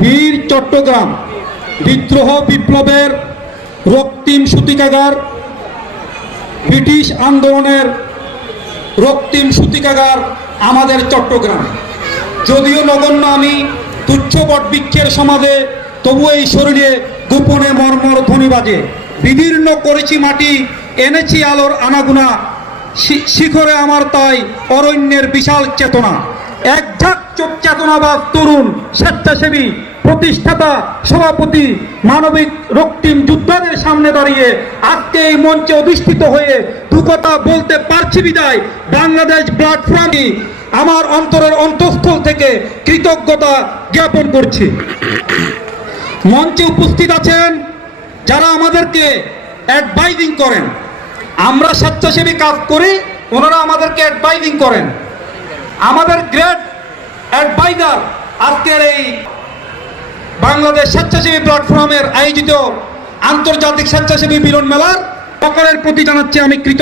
বীর চট্টগ্রাম বিদ্রোহ বিপ্লবের রক্তিম সূতিকাগার, ব্রিটিশ আন্দোলনের রক্তিম সূতিকাগার আমাদের চট্টগ্রাম। যদিও নগণ্য আমি তুচ্ছ বটবৃক্ষের সমাজে, তবু এই শরীরে গোপনে মর্মর ধ্বনি বাজে। বিদীর্ণ করেছি মাটি, এনেছি আলোর আনাগুনা, শিখরে আমার তাই অরণ্যের বিশাল চেতনা। এক ঝাঁক চেতনাবাদ তরুণ স্বেচ্ছাসেবী প্রতিষ্ঠাতা সভাপতি মানবিক রক্তিম যোদ্ধাদের সামনে দাঁড়িয়ে আজকে এই মঞ্চে অধিষ্ঠিত হয়ে দু কথা বলতে পারছি বিদায় বাংলাদেশ ব্লাড ফ্রন্ট আমার অন্তরের অন্তঃস্থল থেকে কৃতজ্ঞতা জ্ঞাপন করছি। মঞ্চে উপস্থিত আছেন যারা আমাদেরকে অ্যাডভাইজিং করেন, আমরা স্বেচ্ছাসেবী কাজ করি, ওনারা আমাদেরকে অ্যাডভাইজিং করেন। আমাদের গ্রেট অ্যাডভাইজার আজকের এই বাংলাদেশ স্বেচ্ছাসেবী প্ল্যাটফর্মের আয়োজিত আন্তর্জাতিক স্বেচ্ছাসেবী মিলন মেলার প্রকারের প্রতি জানাচ্ছি আমি কৃতজ্ঞ।